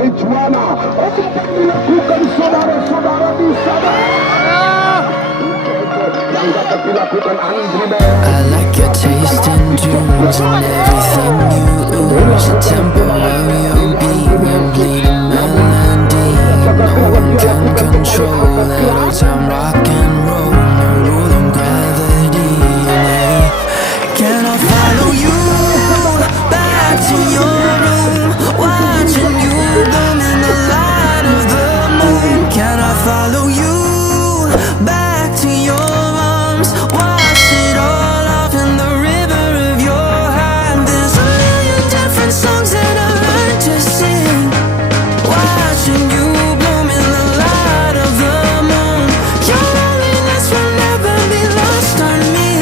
Tijuana untuk dilakukan saudara-saudara di sana. Yang dapat dilakukan Andre. I like your taste in tunes and everything you ooze. The tempo of your beat and bleeding melody. No one can control that old time rock and roll. No rule of gravity. Can I follow you back to your room, watching you bloom in the light of the moon? Can I follow you back to your arms, wash it all off in the river of your heart? There's a million different songs that I learned to sing, watching you bloom in the light of the moon. Your loneliness will never be lost on me,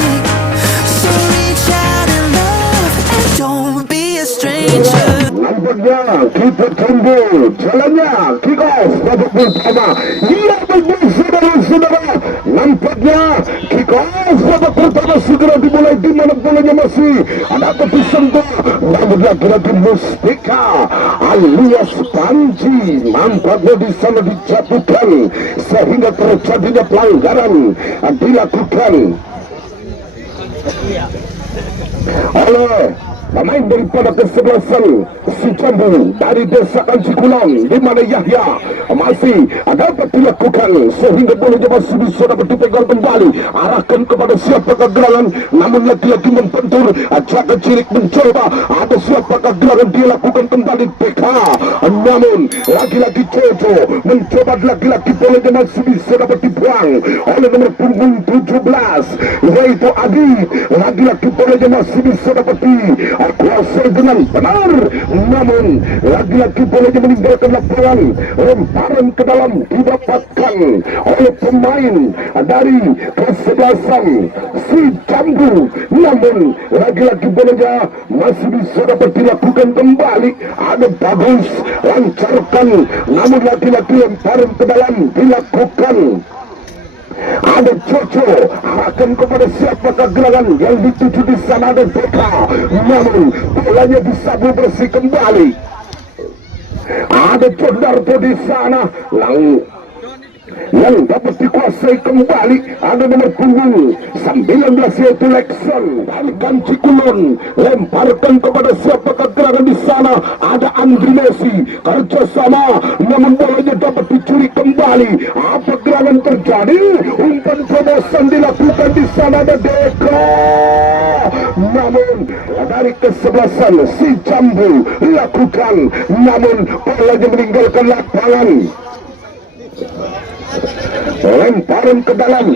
so reach out and love and don't be a stranger. Nampaknya kita tunggu jalannya kick off babak pertama. Iya benar saudara-saudara, nampaknya kick off babak pertama segera dimulai di mana bolanya masih ada tersentuh. Namun lagi-lagi Mustika alias Panji nampaknya di sana dijatuhkan sehingga terjadinya pelanggaran dilakukan oleh pemain daripada kesebelasan si Jambu dari desa Kancikulon, di mana Yahya masih dapat dilakukan sehingga bolanya masih bisa dapat dipegang kembali, arahkan kepada siapakah gerangan, namun lagi-lagi membentur, jaga cilik mencoba ada siapakah gerangan, dia lakukan kembali PK, namun lagi-lagi Jojo mencoba, lagi-lagi bolanya masih bisa dapat dibuang oleh nomor punggung 17 yaitu Adi, lagi-lagi bolanya masih bisa dapat kuasai dengan benar, namun lagi-lagi bolanya meninggalkan lapangan, lemparan ke dalam didapatkan oleh pemain dari kesebelasan si Jambu, namun lagi-lagi bolanya masih bisa dapat dilakukan kembali, ada bagus lancarkan, namun lagi-lagi lemparan ke dalam dilakukan, ada Jojo akan kepada siapakah gerangan yang dituju di sana, ada Beka, namun bolanya disabu bersih kembali, ada Jondarto di sana, lalu yang dapat dikuasai kembali ada nomor punggung 19 yaitu Lexon dari Kancikulon, lemparkan kepada siapakah gerangan di sana, ada Andri Messi kerjasama, namun bolanya dapat dicuri kembali, apa gerangan terjadi, umpan terobosan dilakukan di sana, ada Deko, namun dari kesebelasan si Jambu lakukan, namun bolanya meninggalkan lapangan, lemparan ke dalam,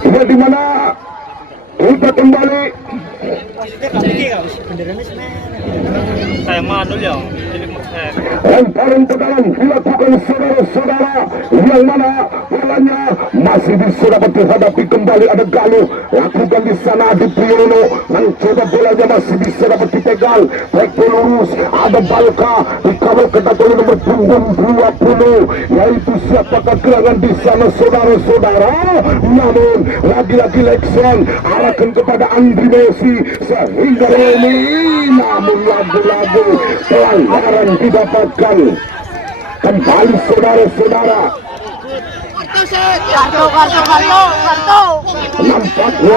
ini di mana kita kembali lemparan ke dalam dilakukan saudara-saudara, yang mana bolanya masih bisa dapat dihadapi kembali, ada Galuh lakukan di sana, di Priyono mencoba bolanya masih bisa dapat dipegang, baik lurus, ada Balka dikawal ketat oleh nomor punggung 20 yaitu siapakah gerangan di sana saudara-saudara, namun lagi-lagi Lexon arahkan kepada Andri Messi sehingga ini, namun lagu-lagu pelanggaran didapatkan kembali saudara-saudara. Kartu. Nampaknya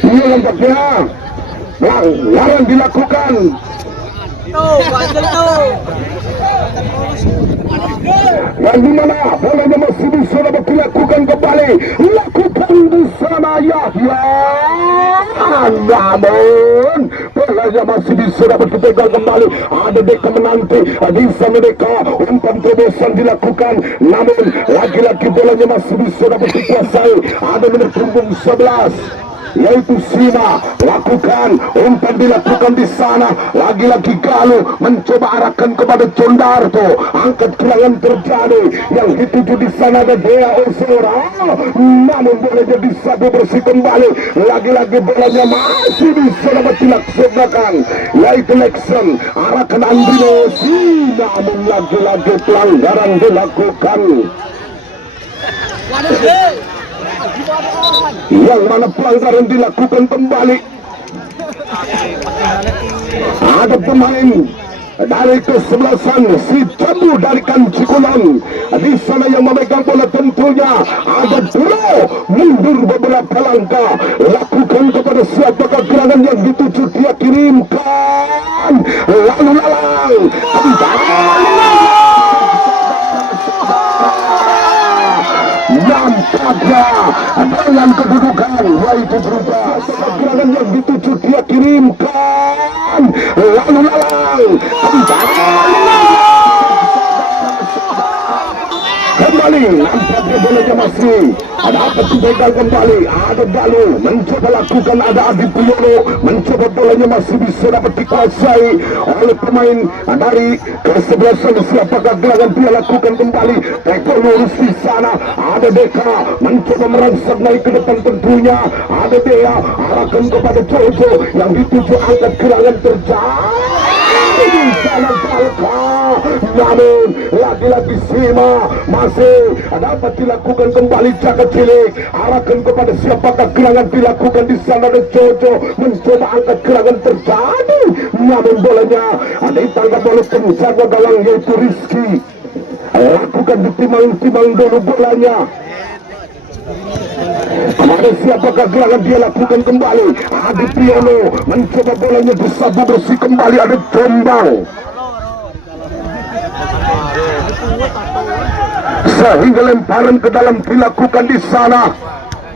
ini nampaknya pelanggaran dilakukan. Dan di mana bolanya masih bisa namun bolanya masih bisa dapat dipegang kembali. Ada Deka menanti, bisa mereka umpan terobosan dilakukan, namun lagi-lagi bolanya masih bisa dapat dikuasai. Ada nomor punggung 11 yaitu Sima, lakukan umpan dilakukan di sana. Lagi-lagi Galuh mencoba arahkan kepada Condarto, angkat serangan terjadi yang dituju di sana ada Dea Osora, namun bolanya disapu bersih kembali. Lagi-lagi bolanya masih bisa dapat dilaksanakan, yaitu Lexon arahkan Andrinosi, namun lagi-lagi pelanggaran dilakukan. Yang mana pelanggaran dilakukan kembali. Ada pemain dari kesebelasan si Jambu dari Kancikulon di sana yang memegang bola, tentunya ada Duro mundur beberapa langkah, lakukan kepada siapakah gerangan yang dituju dia kirimkan, lalu lalang nampaknya dengan kedudukan yaitu berupa serangan yang dituju dia kirimkan, lalu lalang kembali, nampaknya bolanya masih ada apa dipegang kembali. Ada Galuh mencoba lakukan, ada Adi Priyono mencoba, bolanya masih bisa dapat dikuasai oleh pemain dari kesebelasan. Siapakah gerangan dia lakukan kembali, tekor lurus di sana. Ada Deka mencoba merangsek naik ke depan, tentunya ada Dea arahkan kepada Jojo yang dituju, angkat gerangan terjadi di sana Balka, namun lagi-lagi Sima masih dapat dilakukan kembali. Jaga Cilik arahkan kepada siapakah gerangan dilakukan di sana ada Jojo mencoba angkat gerangan terjadi, namun bolanya ada ditangkap oleh penjaga gawang yaitu Rizky, lakukan ditimang-timang dulu bolanya. Kepada siapakah gerangan dia lakukan kembali. Adi Priyono mencoba, bolanya disapu bersih kembali. Ada Jombang sehingga lemparan ke dalam dilakukan di sana,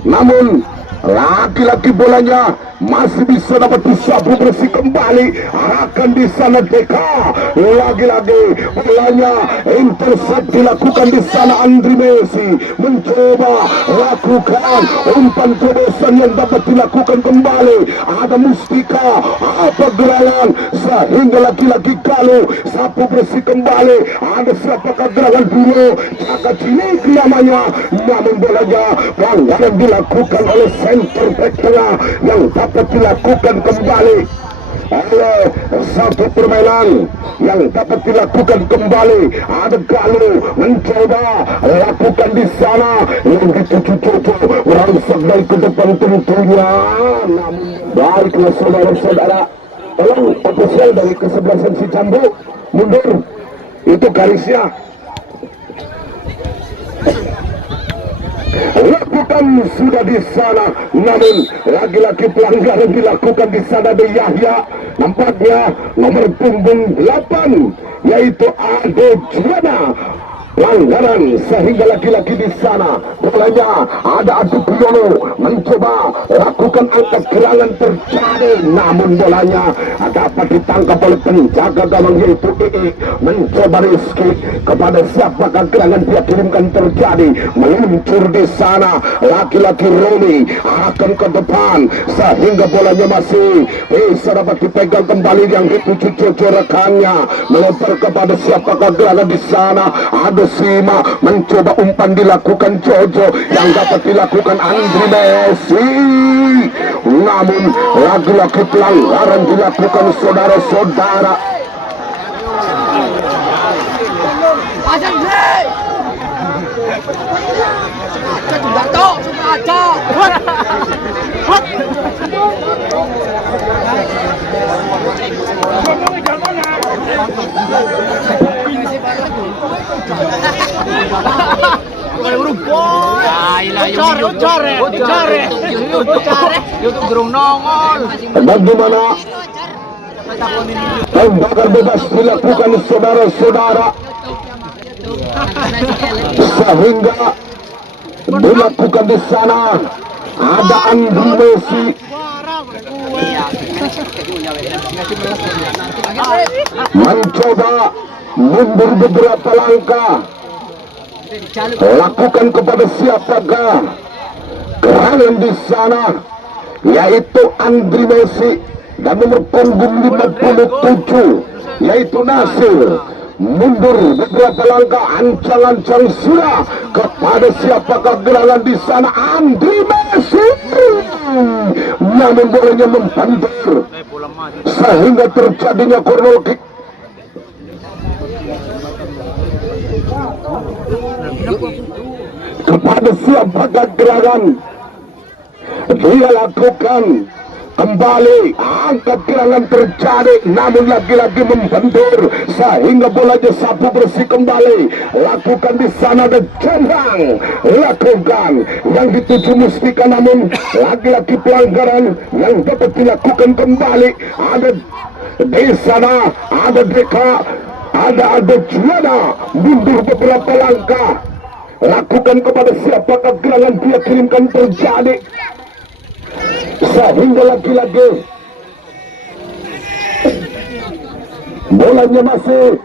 namun laki-laki bolanya masih bisa dapat disapu bersih kembali. Akan di sana Deka, lagi-lagi bolanya intercept dilakukan di sana. Andri Messi mencoba lakukan umpan terobosan yang dapat dilakukan kembali. Ada Mustika, apa gerangan sehingga lagi-lagi Galuh sapu bersih kembali. Ada siapakah gerangan dulu, Jaga Cilik namanya, namun bolanya pelanggaran dilakukan oleh center back tengah yang dapat dilakukan kembali oleh satu permainan yang dapat dilakukan kembali. Ada Galuh mencoba lakukan di sana yang dituju Jojo merangsek dari ke depan, tentunya namun baiklah saudara-saudara, tolong ofisial dari kesebelasan si Jambu mundur, itu garisnya. Lakukan sudah di sana, namun lagi-lagi pelanggaran dilakukan di sana di Yahya. Nampaknya nomor punggung 8 yaitu Ade Juwana, pelanggaran sehingga lagi-lagi di sana bolanya ada Adi Priyono mencoba lakukan angkat gerangan terjadi, namun bolanya dapat ditangkap oleh penjaga gawang yaitu Ii. Mencoba Rizky kepada siapakah gerangan dia kirimkan terjadi, meluncur di sana. Laki-laki Roni akan ke depan sehingga bolanya masih bisa dapat dipegang kembali yang dituju Jojo, rekannya melempar kepada siapakah gerangan di sana. Ada Sima mencoba umpan dilakukan Jojo yang dapat dilakukan Andri Messi, namun lagi-lagi pelanggaran dilakukan saudara-saudara. Bagaimana tembakan bebas dilakukan saudara-saudara sehingga dilakukan di sana. Ada Andri Messi mencoba mundur beberapa langkah. Lakukan kepada siapakah gerangan di sana, yaitu Andri Messi, dan nomor punggung 57 yaitu Nasir. Mundur beberapa langkah, ancang-ancang sudah kepada siapakah gerangan di sana, Andri Messi, namun bolanya membantur sehingga terjadinya corner kick. Kepada siapakah gerangan dia lakukan kembali, angkat gerangan terjadi, namun lagi-lagi membentur sehingga bolanya sapu bersih kembali. Lakukan di sana dan cenderang lakukan yang dituju Mustika, namun lagi-lagi pelanggaran yang dapat dilakukan kembali. Ada di sana, ada Deka, ada Juana, mundur beberapa langkah. Lakukan kepada siapakah gerangan dia kirimkan terjadi, sehingga lagi-lagi bolanya masih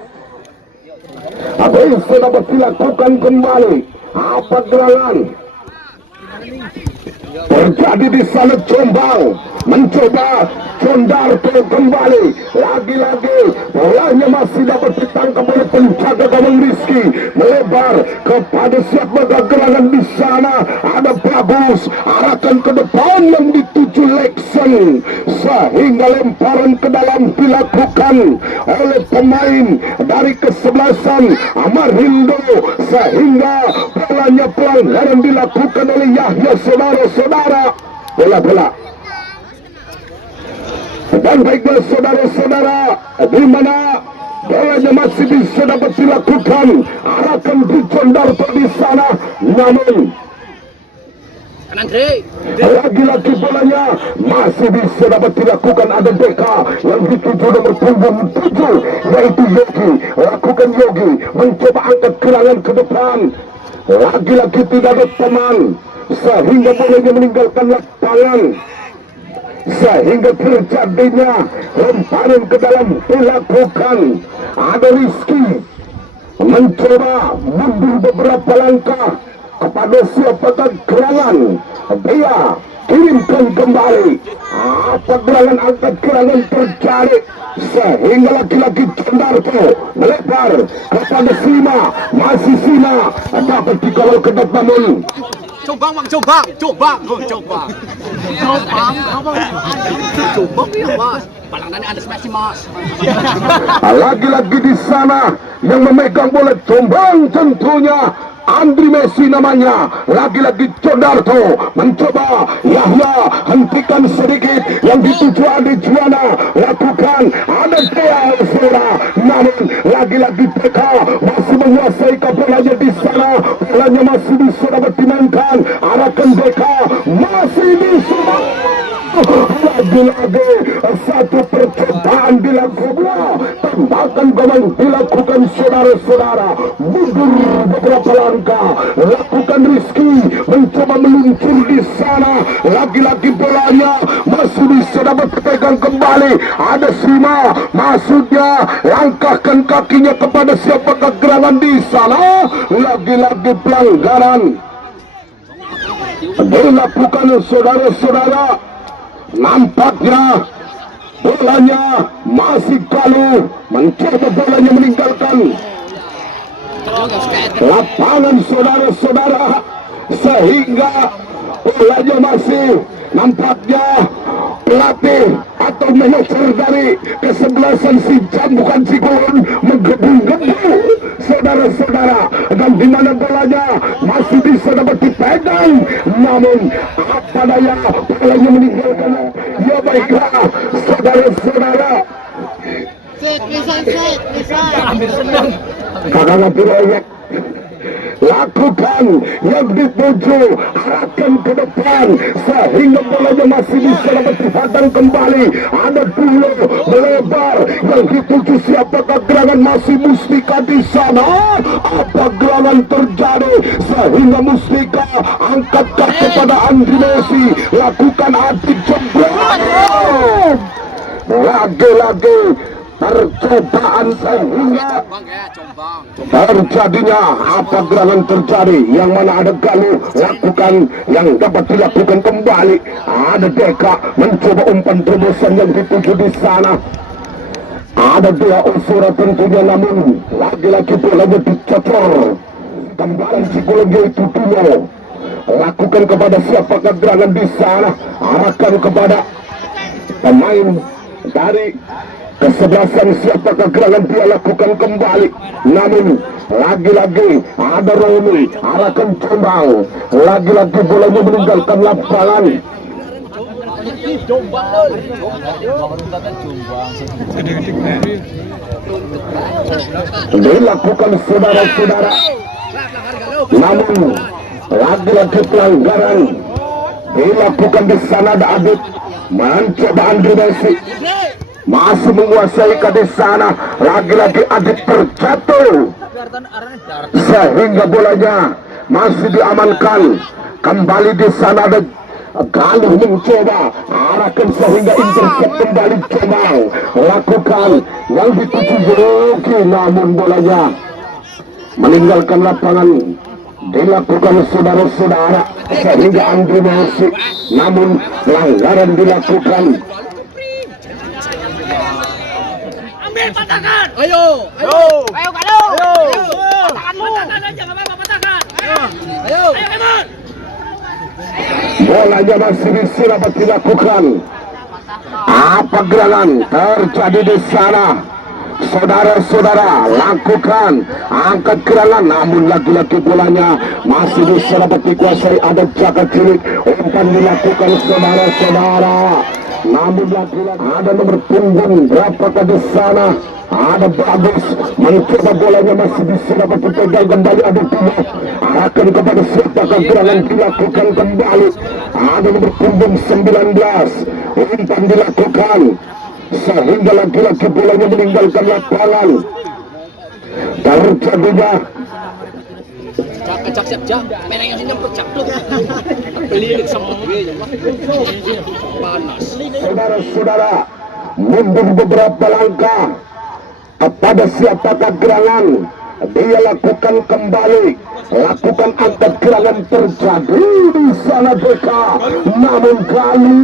apa yang sudah dilakukan kembali. Apa gerangan terjadi di sana? Jombang mencoba Condarto kembali, lagi-lagi bolanya masih dapat ditangkap oleh penjaga gawang Rizky, melebar kepada siapa gerangan di sana. Ada Bagus, arahkan ke depan yang dituju Lexon, sehingga lemparan ke dalam dilakukan oleh pemain dari kesebelasan Amarindo, sehingga bolanya pelanggaran dilakukan oleh Yahya. Saudara-saudara, bola-bola. Dan baiklah saudara-saudara, di mana bolanya masih bisa dapat dilakukan, arahkan di Condarto di sana, namun lagi-lagi bolanya masih bisa dapat dilakukan. Ada Deka yang dituju nomor punggung 7 yaitu Yogi. Lakukan Yogi, mencoba angkat gerangan ke depan, lagi-lagi tidak ada teman, sehingga bolanya meninggalkan lapangan, sehingga terjadinya lemparan ke dalam dilakukan. Ada Rizky mencoba mundur beberapa langkah kepada siapakah gerangan, dia kirimkan kembali. Apa gerangan, angkat gerangan terjadi, sehingga lagi-lagi Condarto melebar kepada Sima. Masih Sima dapat dikawal ke depan. Coba ya mas, balangannya ada smash mas. Lagi-lagi di sana yang memegang bola Jombang tentunya Andri Messi namanya. Lagi-lagi Condarto mencoba, Yahya hentikan sedikit, yang dituju Adi Juana. Lakukan, ada Dea Elsora, namun lagi-lagi TK masih menguasai bolanya di sana. Bolanya masih bisa dapat dimainkan, arahkan Deka, masih bisa. Lagi-lagi satu percobaan dilakukan, tembakan gawang dilakukan saudara-saudara. Mundur beberapa langkah, lakukan Rizky, mencoba meluncur di sana. Lagi-lagi bolanya masih bisa dapat dipegang kembali. Ada Sima, maksudnya langkahkan kakinya kepada siapakah gerangan di sana. Lagi-lagi pelanggaran dilakukan saudara-saudara. Nampaknya bolanya masih Kalu, mencoba bolanya meninggalkan lapangan saudara-saudara, sehingga bolanya masih nampaknya pelatih atau manajer dari kesebelasan si Jam bukan si Kulon menggebu-gebu saudara-saudara, dan di mana bolanya masih bisa dapat dipegang, namun apa daya bolanya meninggalkan. Ya baiklah saudara-saudara, kakak Piroyek lakukan yang dituju, arahkan ke depan, sehingga bolanya masih bisa dapat dihadang kembali. Ada dulu melebar yang dituju siapakah gerangan, masih Mustika di sana. Apa gerangan terjadi sehingga Mustika angkat kaki pada Andri Messi, lakukan adik jebret, lagi-lagi percobaan sehingga Combang ya, combang. terjadinya apa gerangan terjadi yang mana ada Galuh lakukan yang dapat dilakukan kembali, ada Deka mencoba umpan terobosan yang dituju di sana, ada dua unsur tentunya, namun lagi-lagi bolanya dicocor tambalan psikologi itu dulu lakukan kepada siapa gerangan di sana, arahkan kepada pemain dari kesebelasan siapakah gerangan dia lakukan kembali, namun lagi-lagi ada Romi arahkan Jombang, lagi-lagi bolanya meninggalkan lapangan. Dilakukan saudara-saudara, namun lagi-lagi pelanggaran dilakukan di sana. Ada Adit mencoba Andri Messi masih menguasai ke sana, lagi-lagi Adit terjatuh sehingga bolanya masih diamankan kembali di sana. Ada Galuh mencoba arahkan sehingga intercept kembali, Jombang lakukan yang dituju Yogi, namun bolanya meninggalkan lapangan. Dilakukan saudara-saudara sehingga Andri Messi, namun pelanggaran dilakukan. Ambil patakan. Ayo, Ayo Galuh. Patakan aja, nggak apa-apa patakan. ayo. Kemon. Bolanya masih bisa dapat dilakukan. Apa gerangan terjadi di sana? Saudara-saudara lakukan angkat gerangan, namun lagi-lagi bolanya masih bisa dapat dikuasai. Ada Jaka Cilik, umpan dilakukan saudara-saudara, namun lagi-lagi ada nomor punggung berapakah di sana. Ada Bagus mencoba, bolanya masih bisa dapat dipegang kembali. Ada Timo akan kepada siapakah gerangan dilakukan kembali. Ada nomor punggung 19, umpan dilakukan sehingga lagi-lagi bolanya meninggalkan lapangan. Terjadinya Cak siap cak. Main yang sini nyempet cak tuh. Pelilik sama gue panas. saudara-saudara mundur beberapa langkah kepada siapakah gerangan dia lakukan kembali, lakukan angkat gerangan terjadi di sana Deka, namun kali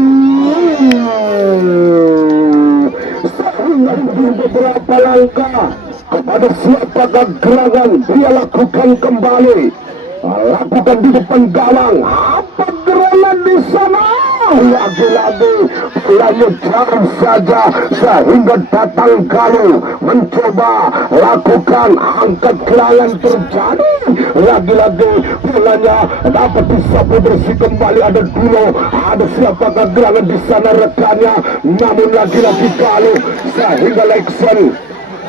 sehingga mundur beberapa langkah kepada siapakah gerangan dia lakukan kembali, lakukan di depan gawang. Apa gerangan di sana? Lagi-lagi bolanya jauh saja sehingga datang Galuh mencoba lakukan angkat gerangan terjadi. Lagi-lagi bolanya dapat disapu bersih kembali. Ada Dulo, ada siapakah gerangan di sana rekannya, namun lagi-lagi Galuh sehingga Lexon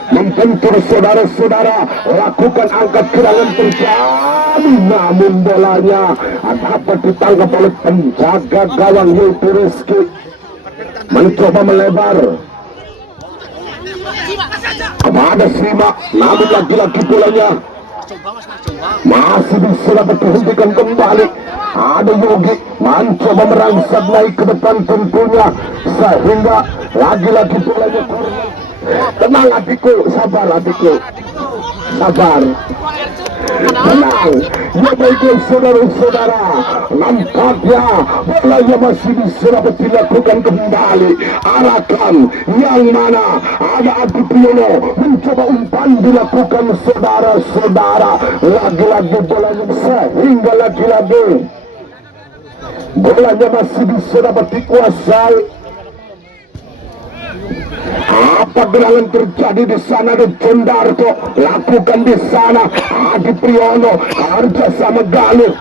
membentur saudara-saudara, lakukan angkat gerangan terjadi, namun bolanya dapat ditangkap oleh penjaga gawang yaitu Rizky, mencoba melebar kepada Sima, namun lagi-lagi bolanya masih bisa dapat dihentikan kembali. Ada Yogi mencoba merangsek naik ke depan tentunya, sehingga lagi-lagi bolanya korban. Tenang adikku, sabar adikku, sabar, tenang. Ya baiklah saudara-saudara, nampaknya bolanya masih bisa dapat dilakukan kembali. Arahkan yang mana ada Adi Priyono mencoba umpan dilakukan saudara-saudara. Lagi-lagi bolanya sehingga lagi-lagi bolanya masih bisa dapat dikuasai. Apa gerangan terjadi di sana? Ada Jondarto lakukan di sana. Adi Priyono kerja sama Galuh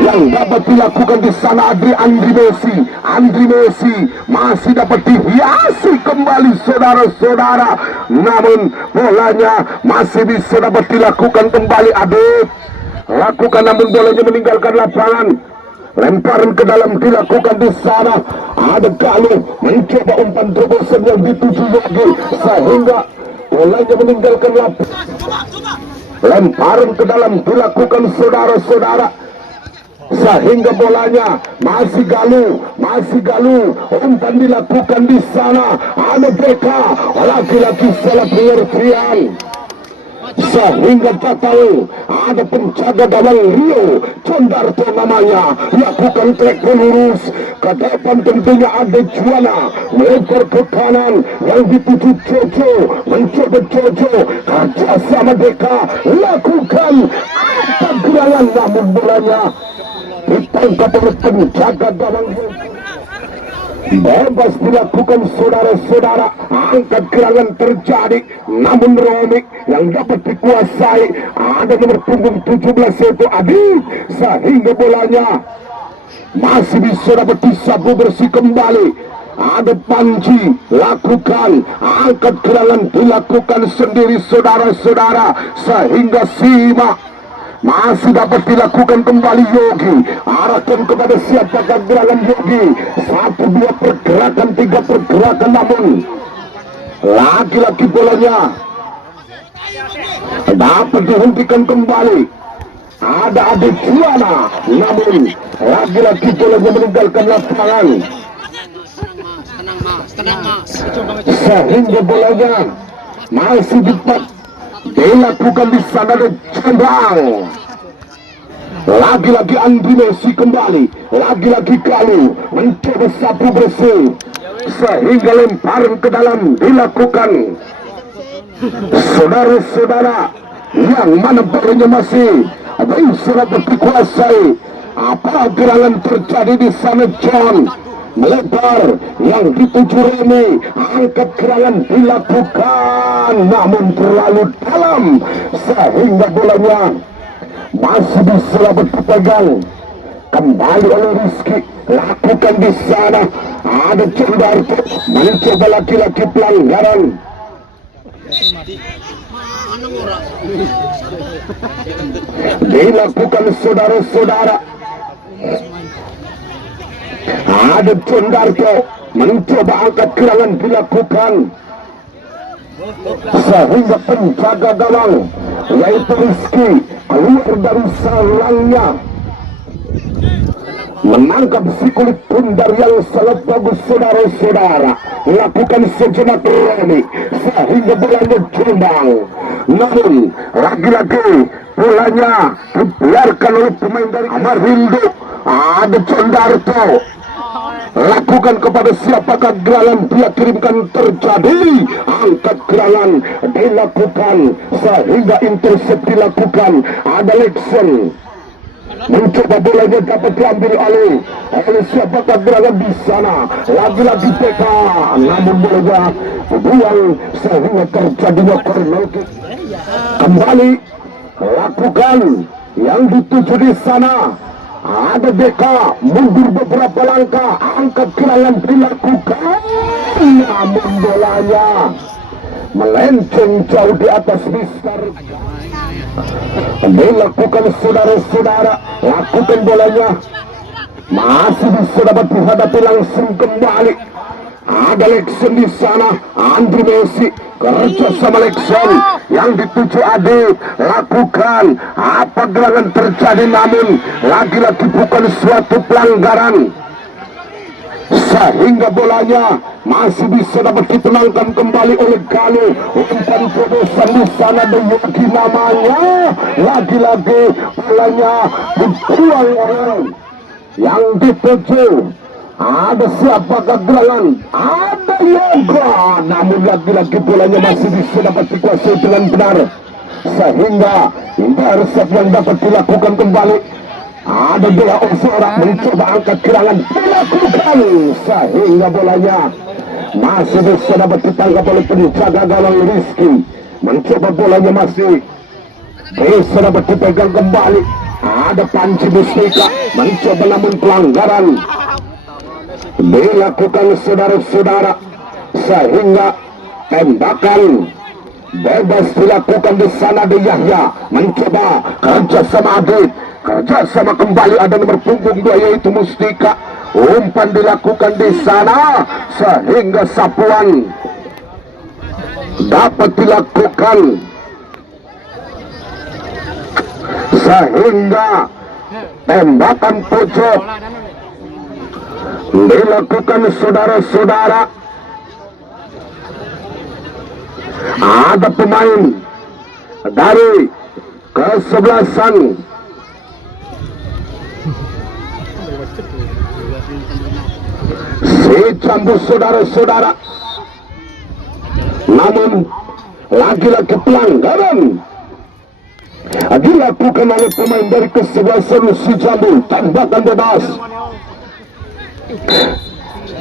yang dapat dilakukan di sana. Andri Messi masih dapat dihiasi kembali saudara-saudara, namun bolanya masih bisa dapat dilakukan kembali. Adit lakukan, namun bolanya meninggalkan lapangan. Lemparan ke dalam dilakukan di sana. Ada Galuh mencoba umpan terobosan yang dituju Yogi sehingga bolanya meninggalkan lapangan. Lemparan ke dalam dilakukan saudara-saudara. sehingga bolanya masih galu, umpan dilakukan di sana. Ada BK, laki-laki salah pengertian, sehingga tak tahu ada penjaga gawang Rio Condarto namanya, lakukan trek lurus ke depan. Tentunya ada Juana melempar ke kanan yang dituju Jojo, mencoba Jojo kerja sama Deka, lakukan apa gerangan, namun bolanya ditangkap oleh penjaga gawang. Bebas dilakukan saudara-saudara, angkat gerangan terjadi, namun Romi yang dapat dikuasai. Ada nomor punggung 17 yaitu Adi, sehingga bolanya masih bisa dapat disapu bersih kembali. Ada Panji, lakukan angkat gerangan, dilakukan sendiri saudara-saudara, sehingga simak masih dapat dilakukan kembali. Yogi arahkan kepada siapakah gerangan Yogi, 1-2 pergerakan, 3 pergerakan, namun lagi-lagi bolanya dapat dihentikan kembali. Ada Adik Juana, namun lagi-lagi bolanya meninggalkan lapangan, sehingga bolanya masih dapat dilakukan di sana. Ada Cendang, lagi-lagi Andri Messi kembali, lagi-lagi Kalu mencoba sapu bersih, sehingga lemparan ke dalam dilakukan. Saudara-saudara, yang mana bolanya masih bisa dapat dikuasai. Apa gerangan terjadi di sana? John melebar yang dituju Remy, angkat gerangan dilakukan, namun terlalu dalam, sehingga bolanya masih bisa dapat dipegang kembali oleh Rizky. Lakukan di sana. Ada Condarto mencoba laki-laki pelanggaran, dilakukan saudara-saudara. Ada Condarto mencoba angkat gerangan dilakukan, sehingga penjaga gawang yaitu Rizky keluar dari sarangnya, menangkap si kulit pundar yang sangat bagus saudara-saudara. Lakukan sejenak Remy, sehingga bolanya Jombang, namun lagi-lagi bolanya dibiarkan oleh pemain dari Amarindo. Ada Condarto, lakukan kepada siapakah gerangan, dia kirimkan terjadi, angkat gerangan dilakukan, sehingga intercept dilakukan. Ada Lexon mencoba bolanya dapat diambil oleh siapakah gerangan di sana, lagi-lagi PK, namun bolanya buang, sehingga terjadinya corner kick. Kembali lakukan yang dituju di sana. Ada BK mundur beberapa langkah, angkat gerangan dilakukan, namun bolanya melenceng jauh di atas mister. Dilakukan saudara-saudara, lakukan bolanya masih bisa dapat dihadapi langsung kembali. Ada Lexon di sana, Andri Messi kerja sama Lexon yang dituju Adit, lakukan apa gerangan terjadi, namun lagi-lagi bukan suatu pelanggaran, sehingga bolanya masih bisa dapat ditenangkan kembali oleh Galuh. Umpan terobosan di sana Yogi namanya, lagi-lagi bolanya dibuang orang yang dituju. Ada siapakah gerangan? Ada Yoga, namun lagi-lagi bolanya masih bisa dapat dikuasai dengan benar, sehingga intercept yang dapat dilakukan kembali. Ada Dea Osora mencoba angkat gerangan dilakukan, sehingga bolanya masih bisa dapat ditangkap oleh penjaga gawang Rizky. Mencoba bolanya masih bisa dapat dipegang kembali. Ada Panji Mustika mencoba, namun pelanggaran dilakukan saudara-saudara, sehingga tembakan bebas dilakukan di sana. Di Yahya mencoba kerja sama Adit, kerja sama kembali. Ada nomor punggung 2 yaitu Mustika, umpan dilakukan di sana, sehingga sapuan dapat dilakukan, sehingga tembakan pojok dilakukan saudara-saudara. Ada pemain dari kesebelasan si Jambu, saudara-saudara. Namun lagi-lagi pelanggaran dilakukan oleh pemain dari kesebelasan si Jambu. Tembakan bebas.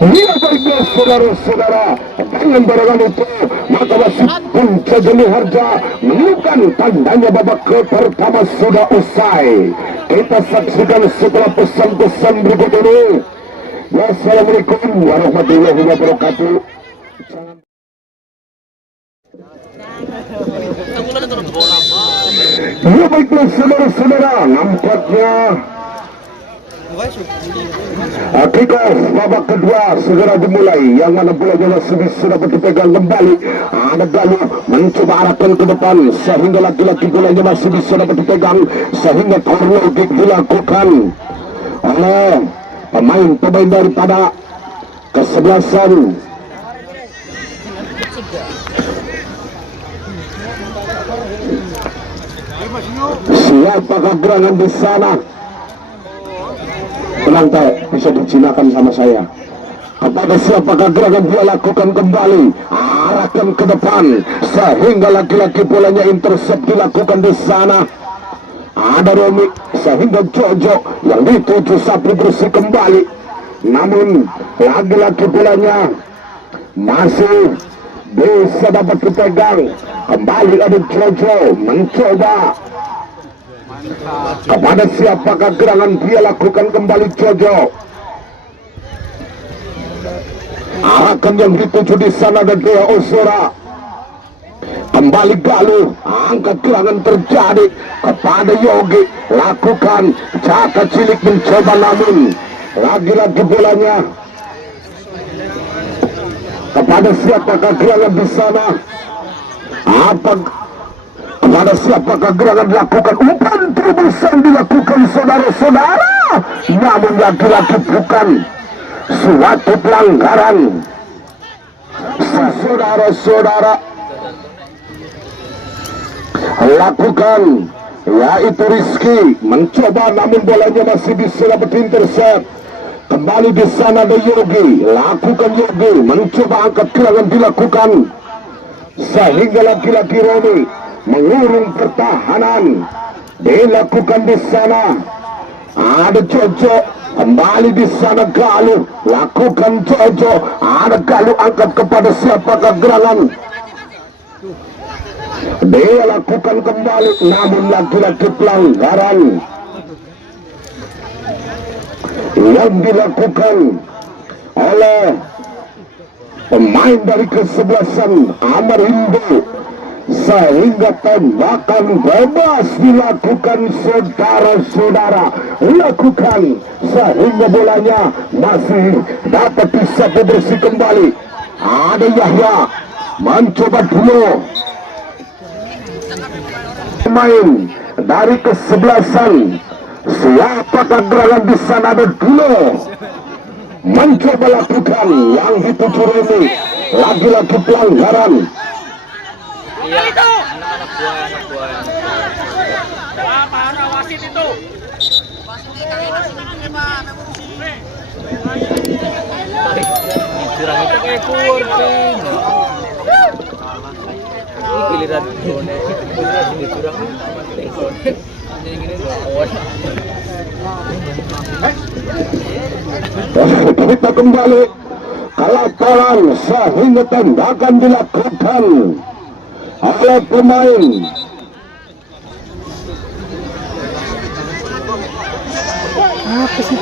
Dia baiknya saudara-saudara, dengan barangan itu maka wasit Punca Jeli Harja menemukan tandanya babak pertama sudah usai. Kita saksikan setelah pesan-pesan berikut ini. Wassalamualaikum warahmatullahi wabarakatuh. Ya baiklah saudara-saudara, nampaknya kick-off babak kedua segera dimulai, yang mana bolanya masih sudah berpegang kembali. Ada Galuh mencoba arahkan ke depan sehingga lagi-lagi bolanya masih bisa dapat dipegang, sehingga corner kick dilakukan oleh pemain daripada kesebelasan siapakah gerangan di sana. Tenang teh, bisa dicinakan sama saya. Kepada siapakah gerangan dia lakukan kembali, arahkan ke depan sehingga laki-laki bolanya intercept dilakukan di sana. Ada Romi sehingga Jojo yang dituju sapu bersih kembali. Namun laki-laki bolanya masih bisa dapat dipegang. Kembali ada Jojo mencoba. Kepada siapakah gerangan dia lakukan kembali Jojo. Arahkan yang dituju di sana dan Dea Osora. Kembali Galuh, angkat gerangan terjadi kepada Yogi, lakukan Caka Cilik mencoba, namun lagi-lagi bolanya kepada siapakah gerangan di sana. Kepada siapakah gerangan dilakukan, umpan terobosan dilakukan saudara-saudara, namun lagi-lagi bukan suatu pelanggaran. Saudara-saudara lakukan, yaitu Rizky mencoba, namun bolanya masih bisa dapat intercept. Kembali di sana ada Yogi, lakukan Yogi mencoba angkat gerangan dilakukan, sehingga laki-laki Romi mengurung pertahanan dilakukan di sana. Ada Jojo kembali di sana, Galuh lakukan Jojo, ada Galuh angkat kepada siapakah gerangan. Dia lakukan kembali, namun lagi-lagi pelanggaran yang dilakukan oleh pemain dari kesebelasan Amarindo, sehingga tembakan bebas dilakukan saudara-saudara. Lakukan sehingga bolanya masih dapat disapu bersih kembali. Ada Yahya mencoba dulu. Pemain dari kesebelasan siapakah gerangan di sana ada dulu mencoba lakukan yang dituju Remi, lagi-lagi pelanggaran. Iya, anak buah. Wah, para wasit itu. Curang itu kayak kurang. Ini giliran bonek. Ini curang. Kita kembali ke lapangan sehingga tembakan dilakukan oleh pemain apa sih?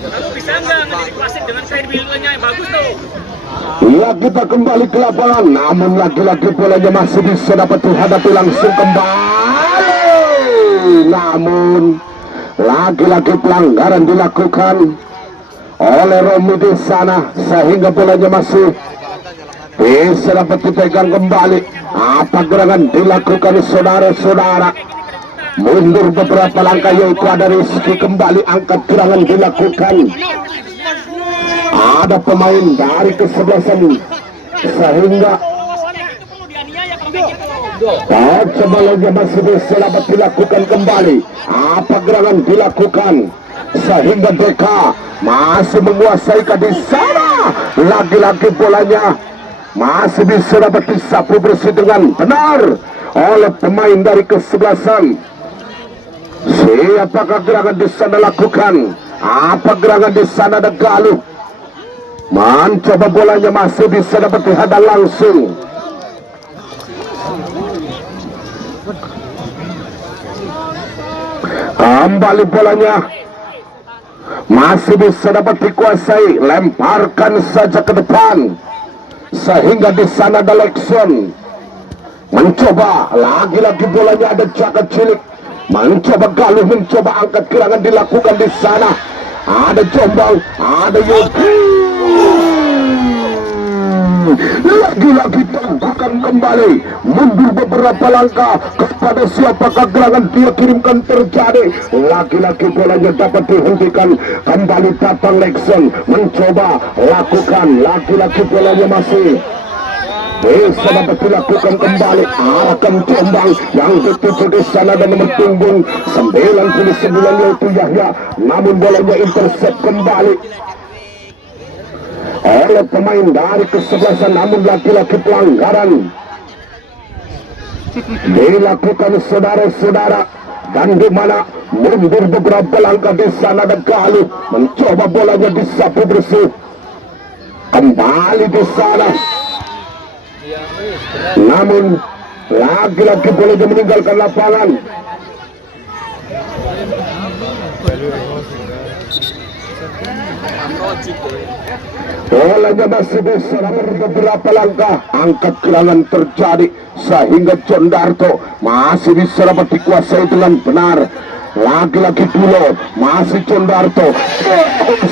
Lalu bisa nggak ngedidik wasit dengan kredibilitasnya yang bagus tuh? Ya, kita kembali ke lapangan, namun lagi-lagi bolanya masih bisa dapat dihadapi langsung kembali. Namun lagi-lagi pelanggaran dilakukan oleh Romi di sana, sehingga bolanya masih bisa dapat dipegang kembali. Apa gerangan dilakukan saudara-saudara? Mundur beberapa langkah, yaitu ada Rizky kembali angkat gerangan dilakukan. Ada pemain dari kesebelasan sehingga coba lagi masih bisa dapat dilakukan kembali. Apa gerangan dilakukan sehingga Deka masih menguasai di sana. Lagi-lagi bolanya masih bisa dapat disapu bersih dengan benar oleh pemain dari kesebelasan. Siapakah gerangan di sana lakukan? Apa gerangan di sana ada Galuh? Mencoba bolanya masih bisa dapat dihadang langsung. Kembali bolanya masih bisa dapat dikuasai. Lemparkan saja ke depan sehingga di sana ada Lexon. Mencoba lagi-lagi bolanya ada Jaka Cilik. Mencoba Galuh, mencoba angkat gerangan dilakukan di sana. Ada Jombang, ada Yogi. Lagi-lagi tembakan kembali. Mundur beberapa langkah kepada siapakah gerangan dia kirimkan terjadi. Lagi-lagi bolanya dapat dihentikan. Kembali datang Lexon. Mencoba lakukan. Lagi-lagi bolanya masih bisa dapat dilakukan kembali. Arahkan Jombang yang dituju di sana dan nomor punggung 99 yaitu Yahya. Namun bolanya intercept kembali oleh pemain dari kesebelasan. Namun lagi-lagi pelanggaran dilakukan saudara-saudara, dan di mana mundur beberapa langkah di sana ada Galuh. Mencoba bolanya disapu bersih kembali di sana. Namun lagi-lagi bolanya meninggalkan lapangan. Bolanya masih bisa namun beberapa langkah angkat gerangan terjadi sehingga John Darto masih bisa dapat dikuasai dengan benar. Lagi-lagi dulu masih John Darto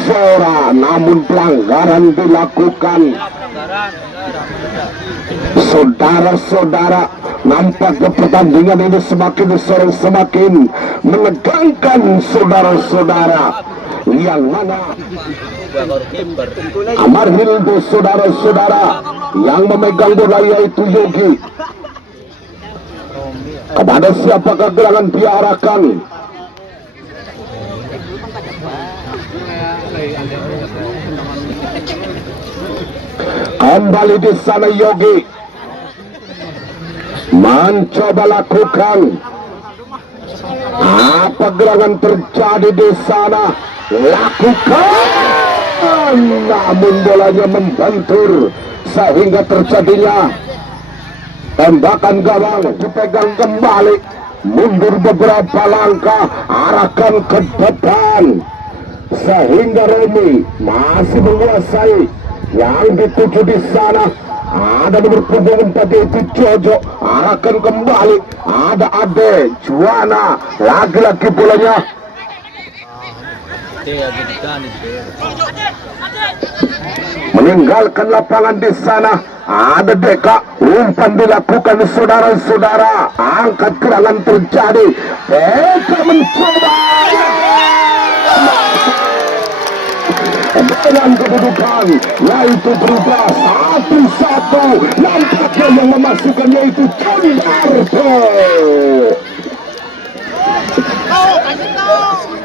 Sora, namun pelanggaran dilakukan. Saudara-saudara, nampaknya pertandingan ini semakin sering semakin menegangkan saudara-saudara, yang mana Amar Hildo saudara-saudara yang memegang bola yaitu Yogi. Kepada siapakah gerangan diarahkan? Kembali di sana Yogi mencoba lakukan. Apa gerangan terjadi di sana? Lakukan, namun bolanya membentur sehingga terjadinya tembakan gawang. Dipegang kembali, mundur beberapa langkah, arahkan ke depan sehingga Romi masih menguasai. Yang dituju di sana ada nomor punggung 4 yaitu Jojo. Arahkan kembali, ada Ade Juana. Lagi-lagi bolanya meninggalkan lapangan di sana. Ada Deka, umpan dilakukan saudara-saudara. Angkat gerangan terjadi. Deka mencoba dengan kedudukan yaitu berubah 1-1. Nampaknya yang memasukkan yaitu Candarto.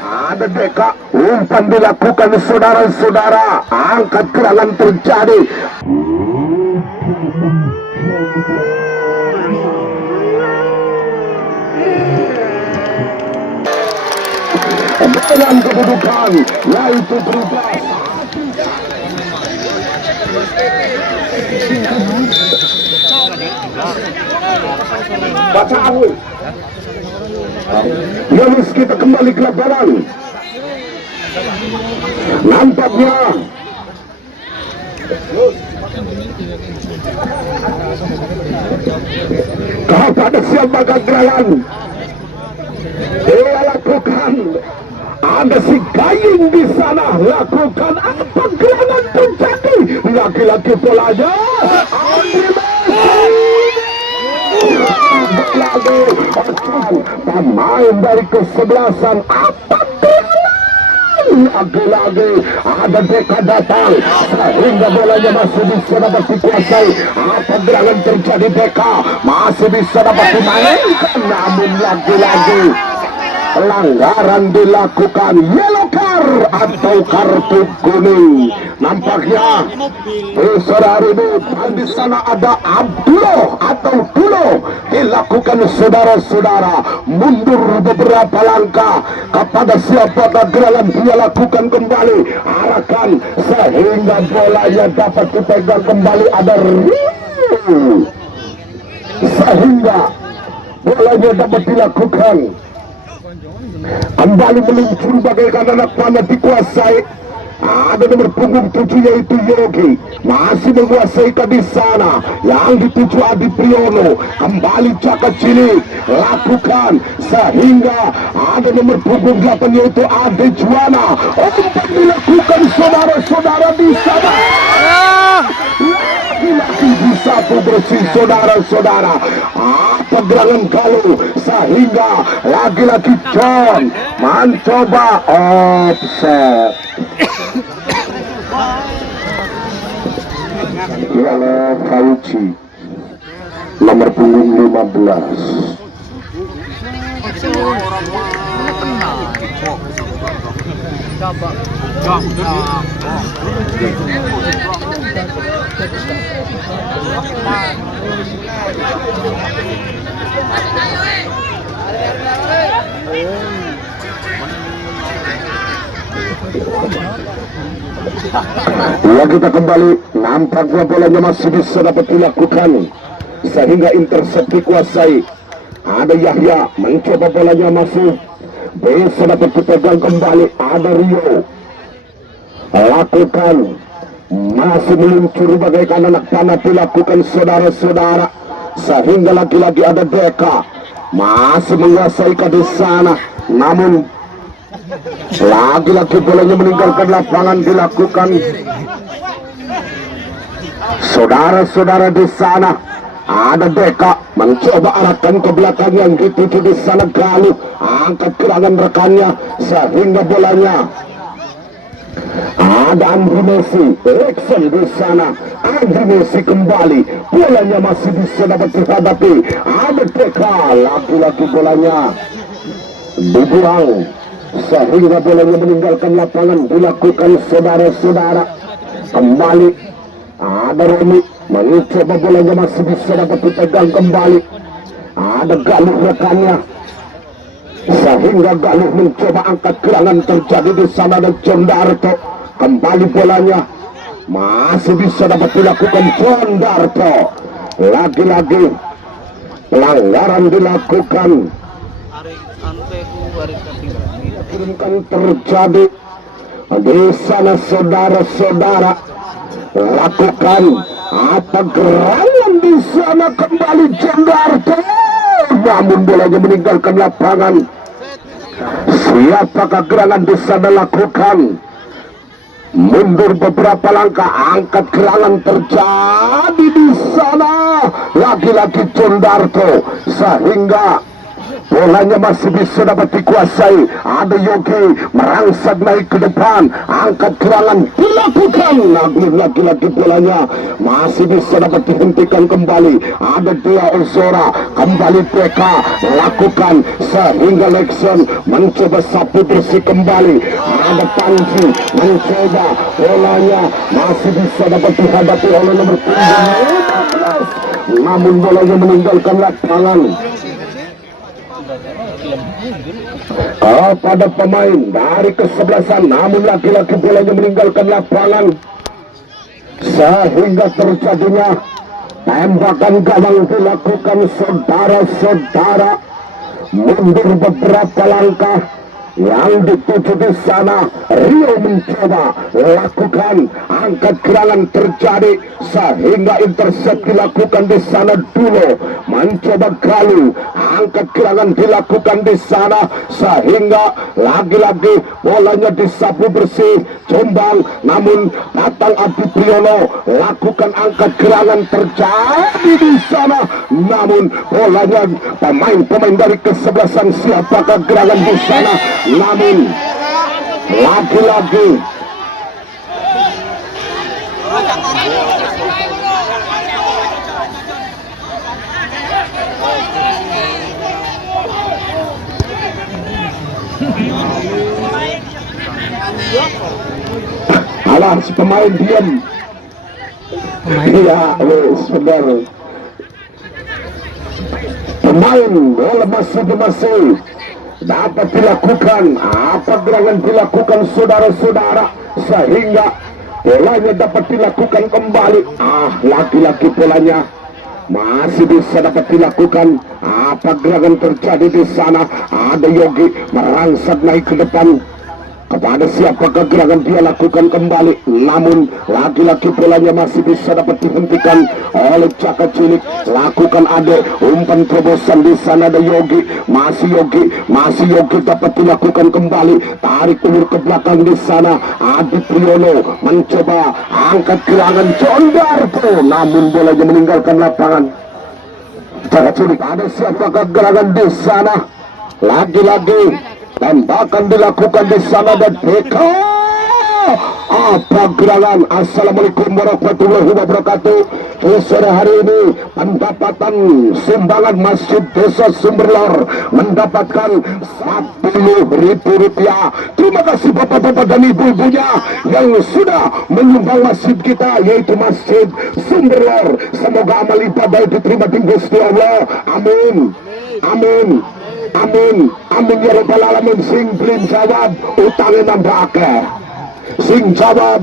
Ada Deka, umpan dilakukan saudara-saudara. Angkat gerangan terjadi. Dengan kedudukan yaitu berubah. Baca awal. Yolis kita kembali ke lapangan. Nampaknya kepada siapa gerangan dia lakukan. Ada si Gaying di sana, lakukan apa gerangan terjadi? Lagi-lagi polanya Andi lagi pemain dari kesebelasan apa lagi-lagi ada Deka datang sehingga bolanya masih bisa dapat dikuasai. Apa gerangan terjadi? Deka masih bisa dapat dimainkan, namun lagi-lagi pelanggaran dilakukan, yellow card atau kartu kuning. Nampaknya saudara ini di sana ada Abdullah atau Dulo dilakukan saudara-saudara, mundur beberapa langkah kepada siapakah gerangan dia lakukan kembali, arahkan sehingga bolanya dapat dipegang kembali, ada sehingga bolanya dapat dilakukan kembali meluncur bagaikan anak panah dikuasai. Ada nomor punggung 7 yaitu Yogi masih menguasai di sana. Yang dituju Adi Priyono kembali Caka Cilik lakukan sehingga ada nomor punggung 8 yaitu Ade Juwana untuk dilakukan saudara-saudara di sana. Lagi-lagi bisa bersih saudara-saudara. Apa gerangan Galuh sehingga lagi-lagi John mencoba offset. Ialah Fauci nomor punggung 15. Ya, kita kembali, nampaknya bolanya masih bisa dapat dilakukan sehingga intercept dikuasai. Ada Yahya mencoba bolanya masuk, bisa dapat dipegang kembali. Ada Rio lakukan, masih meluncur bagaikan anak panah dilakukan saudara-saudara, sehingga lagi-lagi ada Deka masih menguasai di sana, namun lagi-lagi bolanya meninggalkan lapangan dilakukan saudara-saudara di sana. Ada Deka mencoba arahkan ke belakang yang dituju di sana. Galuh angkat gerangan rekannya sehingga bolanya ada Andri Messi, Erikson di sana. Andri Messi kembali, bolanya masih bisa dapat dihadapi. Ada Deka, lagi-lagi bolanya dibuang sehingga bolanya meninggalkan lapangan dilakukan saudara-saudara. Kembali ada Romi mencoba bolanya masih bisa dapat dipegang kembali. Ada Galuh rekannya sehingga Galuh mencoba angkat gerangan terjadi di sana. Dan Jondarto kembali bolanya masih bisa dapat dilakukan. Jondarto lagi-lagi pelanggaran dilakukan, terjadi di sana saudara-saudara. Lakukan apa gerangan di sana kembali Jondarto, namun bolanya meninggalkan lapangan. Siapakah gerangan di sana lakukan? Mundur beberapa langkah, angkat gerangan terjadi di sana. Lagi-lagi Jondarto sehingga bolanya masih bisa dapat dikuasai. Ada Yogi merangsek naik ke depan, angkat gerangan dilakukan, lagi-lagi bolanya masih bisa dapat dihentikan kembali. Ada Dea Ozora kembali, Deka lakukan sehingga Lexon mencoba sapu bersih kembali. Ada Panji mencoba, bolanya masih bisa dapat dihadapi oleh nomor 15, namun bolanya meninggalkan lapangan. Pada pemain dari kesebelasan, namun lagi-lagi bolanya meninggalkan lapangan sehingga terjadinya tembakan gawang dilakukan saudara-saudara. Mundur beberapa langkah, yang dituju di sana. Rio mencoba lakukan angkat gerangan terjadi sehingga intercept dilakukan di sana dulu. Mencoba Galuh, angkat gerangan dilakukan di sana sehingga lagi-lagi bolanya disapu bersih Jombang, namun datang Adi Priyono lakukan angkat gerangan terjadi di sana, namun bolanya pemain-pemain dari kesebelasan siapakah gerangan di sana, namun lagi-lagi alah si pemain diam. Iya, wes benar. Pemain bola masing-masing dapat dilakukan apa gerangan dilakukan saudara-saudara sehingga bolanya dapat dilakukan kembali. Lagi-lagi bolanya masih bisa dapat dilakukan apa gerangan terjadi di sana. Ada Yogi merangsek naik ke depan. Kepada siapakah gerangan dia lakukan kembali, namun lagi-lagi bolanya masih bisa dapat dihentikan oleh Caka Cilik. Lakukan Ade, umpan terobosan di sana ada Yogi, masih Yogi dapat dilakukan kembali. Tarik ulur ke belakang di sana. Adi Priyono mencoba angkat gerangan Jondarto, namun bolanya meninggalkan lapangan. Caka Cilik, ada siapakah gerangan di sana? Lagi-lagi tembakan dilakukan di sana dan PK. Apa gerangan? Assalamualaikum warahmatullahi wabarakatuh. Sore hari ini pendapatan sumbangan Masjid Desa Sumberlor mendapatkan Rp10.000. Terima kasih bapak-bapak dan ibu-ibunya yang sudah menyumbang masjid kita, yaitu Masjid Sumberlor. Semoga amal ibadah diterima di Gusti Allah. Amin. Amin. Amin, amin ya rabbal alamin. Sing belum jawab utangnya nambah akeh. Sing jawab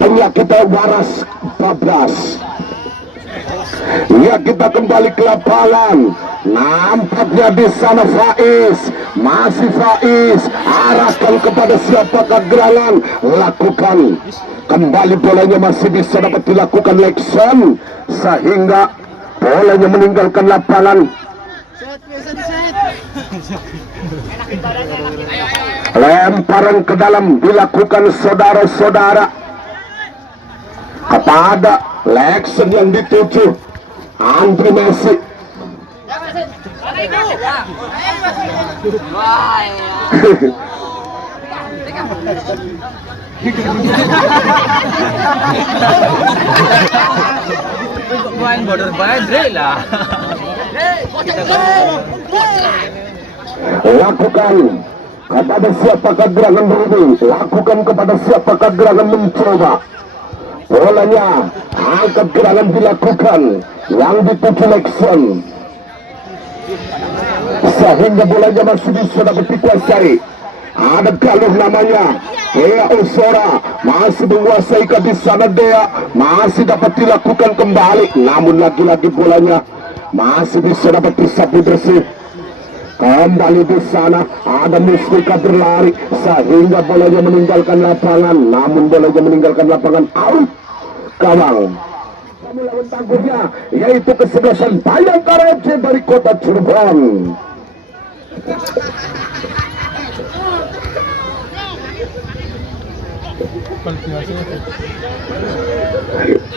penyakitnya waras bablas. Ya, kita kembali ke lapangan. Nampaknya di sana Faiz, masih Faiz arahkan kepada siapakah gerangan, lakukan kembali bolanya masih bisa dapat dilakukan Lexon sehingga bolanya meninggalkan lapangan. Lemparan ke dalam dilakukan saudara-saudara kepada Lexon yang dituju Andre Messi. Main border bandre lah. Lakukan kepada siapakah gerangan berhenti, lakukan kepada siapakah gerangan mencoba. Bolanya angkat gerangan dilakukan yang dituju Lexon sehingga bolanya masih bisa dapat dikuasai. Ada Galuh namanya, Dea Osora masih menguasai di sana. Dea masih dapat dilakukan kembali, namun lagi-lagi bolanya masih bisa dapat disapu bersih. Kembali di sana ada Mustika berlari sehingga bolanya meninggalkan lapangan, namun bolanya meninggalkan lapangan out. Kawang kami lawan tangguhnya yaitu kesebelasan Bayangkara FC dari kota Cirebon.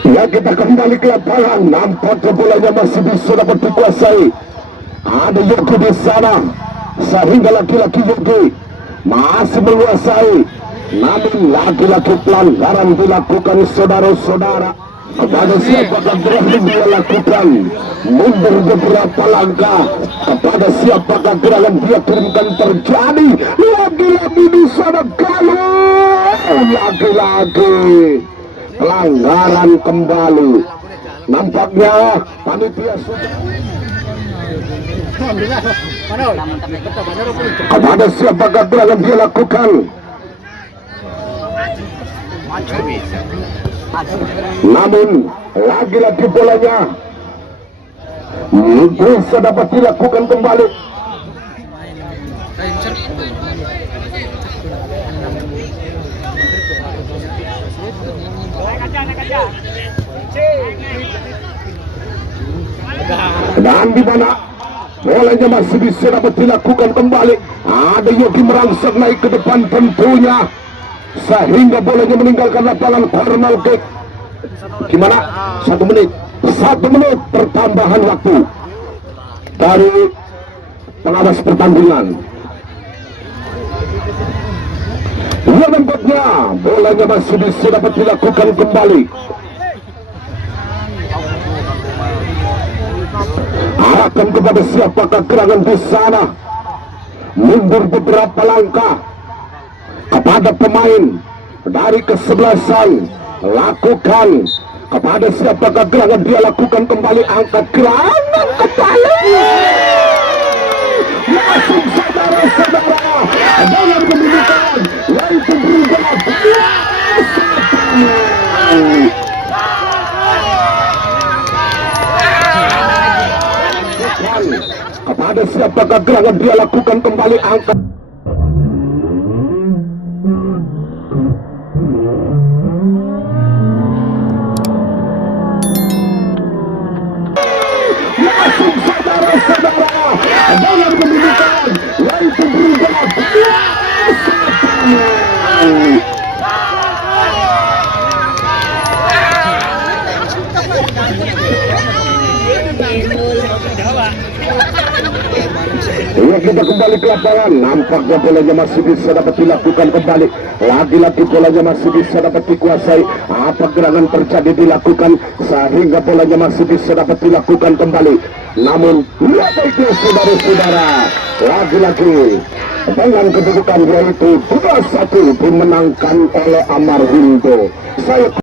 Ya, kita kembali ke lapangan. Nampaknya bolanya masih bisa dapat dikuasai. Ada Yogi di sana sehingga laki-laki Yogi masih menguasai, namun lagi-lagi pelanggaran dilakukan saudara-saudara. Kepada siapakah gerangan dia lakukan mundur beberapa langkah, kepada siapakah gerangan dia turunkan terjadi. Lagi-lagi di sana Galuh, lagi-lagi pelanggaran kembali. Nampaknya panitia sudah kepada siapakah gerangan dia lakukan. Namun lagi-lagi bolanya bisa dapat dilakukan kembali. Dan di mana bolanya masih bisa dapat dilakukan kembali. Ada Yogi merangsek naik ke depan tentunya, sehingga bolanya meninggalkan lapangan corner kick. Gimana? 1 menit pertambahan waktu dari pengawas pertandingan. Ya, nampaknya bolanya masih bisa dapat dilakukan kembali. Arahkan kepada siapakah gerangan di sana. Mundur beberapa langkah kepada pemain dari kesebelasan. Lakukan kepada siapakah gerangan, dia lakukan kembali, angkat gerangan kembali. Langsung saudara-saudara dengan kedudukan yaitu berubah 2-1. Kepada siapakah gerangan, dia lakukan kembali, angkat. Masuk saudara-saudara dengan kedudukan yaitu berubah 2-1. Ya, kita kembali ke lapangan. Nampaknya bolanya masih bisa dapat dilakukan kembali. Lagi-lagi bolanya masih bisa dapat dikuasai. Apa gerangan terjadi dilakukan sehingga bolanya masih bisa dapat dilakukan kembali. Namun lihat itu saudara-saudara, lagi-lagi dengan kedudukan yaitu 2-1 dimenangkan oleh Amar Windo. Saya